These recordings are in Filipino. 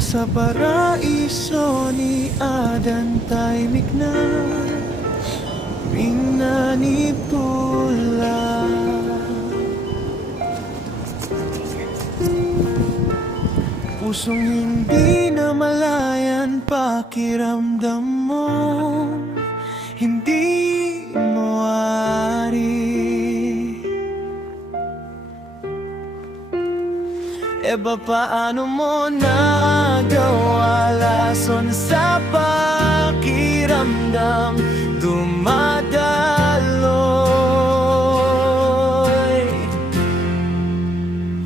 sa paraiso ni Adan, tahimik na minanipula. Pusong hindi na malayan, pakiramdam mo hindi mawari. Paano mo nagawa? Lason sa pakiramdam dumadaloy.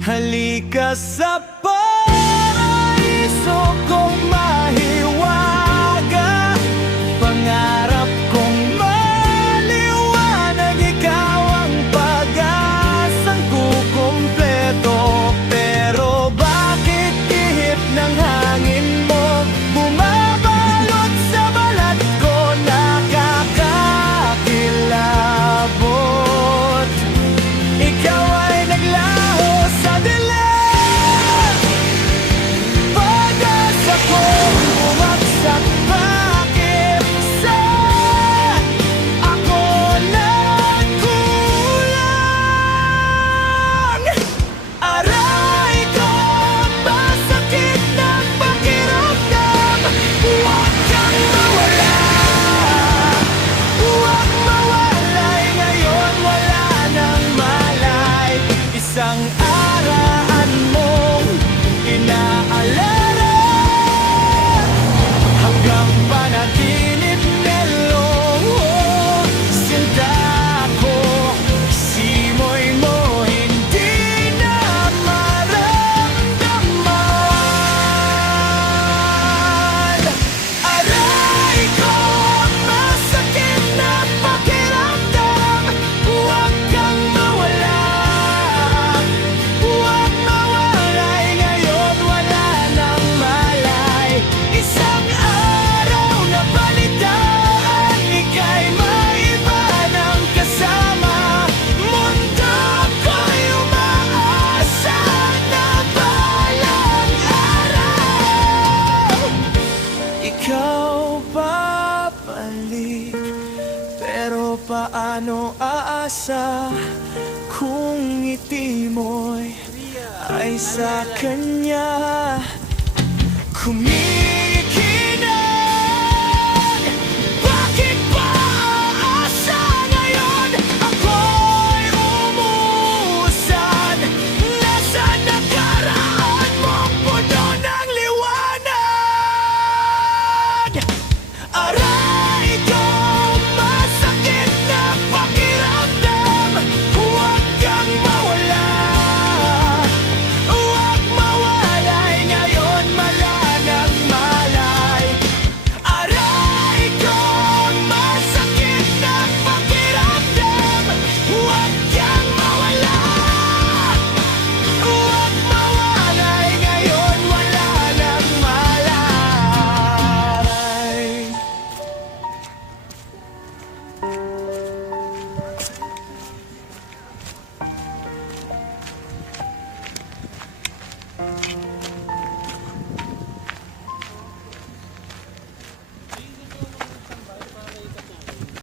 Halika sa paraiso kong mahiwaga, pangarap kong maliwanag, ikaw ang pag-asang kukumpleto. Pero bakit ihip ng hangin mo bumabalot sa balat ko, nakakakilabot? Ikaw ay naglaho sa dilim, pag-asa kong bumagsak. Bakit saan ako nagkulang? Aray ko, masakit ng pakiramdam. Huwag kang mawala, huwag mawalay. Ngayon wala nang malay. Isang araan mong inaalala, hanggang panaginip melong sinta ko. Simoy mo hindi na maramdaman. Aray ko, masakit na pakiramdam. Huwag kang mawala, huwag mawalay. Ngayon wala nang malay. Isang araw na balitaan, ika'y maiba ng kasama. Mundo ko'y umaasa na balang araw ikaw babalik. Pero paano aasa kung ngiti mo'y ay sa kanya?